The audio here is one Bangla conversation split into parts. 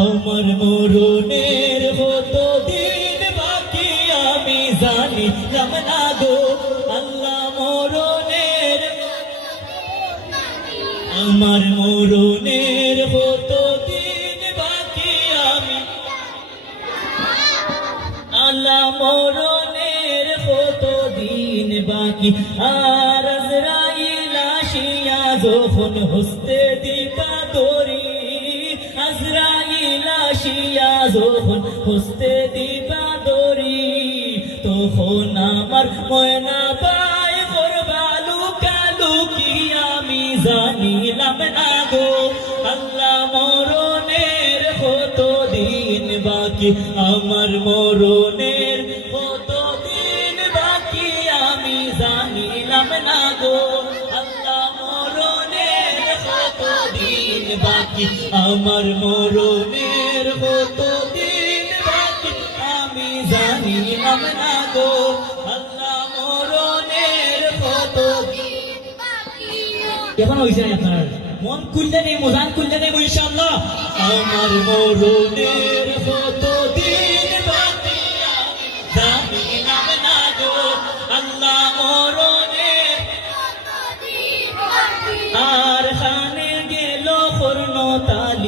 আমার মরণের হতো দিন বাকি, আমি জানি না গো, আল্লাহ মরণের আমার মরণের হতো দিন বাকি, আমি আল্লাহ মরণের হতো দিন বাকি। আর আজরাইল আসিয়া যখন হস্তে দিবা আজরাইল আসিয়া যখন হস্তে দিবা দরি তখন আমার ময়না পায় করবালু কালু কি আমি জানিলাম না গো আল্লাহ মরণের হতো দিন বাকি? আমার মরণের হতো দিন বাকি? আমি জানিলাম না গো আল্লাহ মরণের হতো দিন বাকি, আমার মরণের কত দিন বাকি। আমি জানি আমরা গো, আল্লাহ মরণের বাকি। কেমন হয়েছে আপনার? মন খুলতে নেই, মোজান খুলতে নেই ইনশাল্লাহ আমার মরণের কত দিন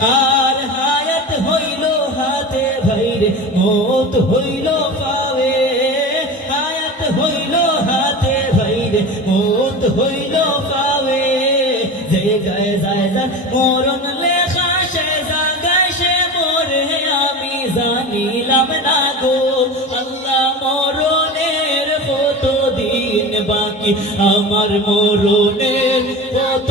আর হায়াত হইল হাতে ভাইরে, মত হইল পাবে হায়াত হইল হাতে ভাইরে, মত হইল পাবে যে গায়ে যায় মরণ লেখা, সে জাগায় সে মরে। আমি জানিলাম না গো, আল্লাহ মরণের কত দিন বাকি? আমার মরণের কত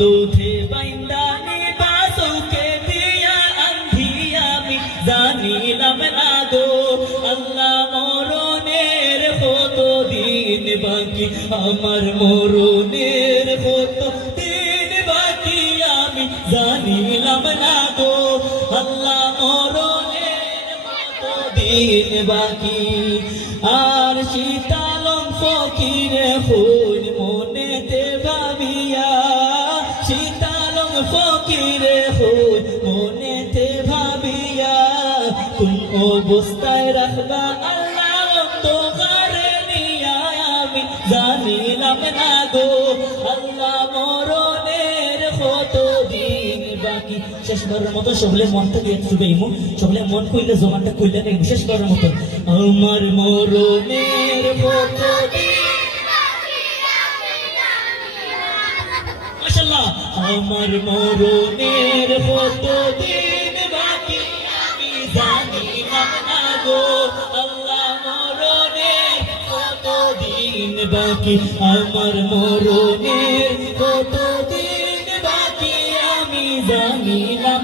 জমদুথে বাইন্দানি বাসুকে দিয়া আন্ধি আমি জানিলাম না গো। আল্লাহ মরণের দিন বাকি, আমার মরণের কত দিন বাকি আমি জানিলাম না গো। আল্লাহ মরণের কত বাকি, আর শীতালম ফকিরে ফুল মনেতে ফকিরে ফুল মনেতে ভাবিয়া কোন অবস্থায় রাখবা আল্লাহ তো করে নিয়া। আমি জানিলাম না গো, আল্লাহ মরণের কত দিন বাকি। শেষ করার মতো সকলে মন থেকে শুবে ইমু সকলে মন কইলে জমানটা কইলে নেই শেষ করার মতো। আমার মরণের কত দিন আমার মরণের মতো দিন বাকি? আমি জানি না গো আল্লাহ মরণের কত দিন বাকি? আমার মরণের কত দিন বাকি? আমি জানি না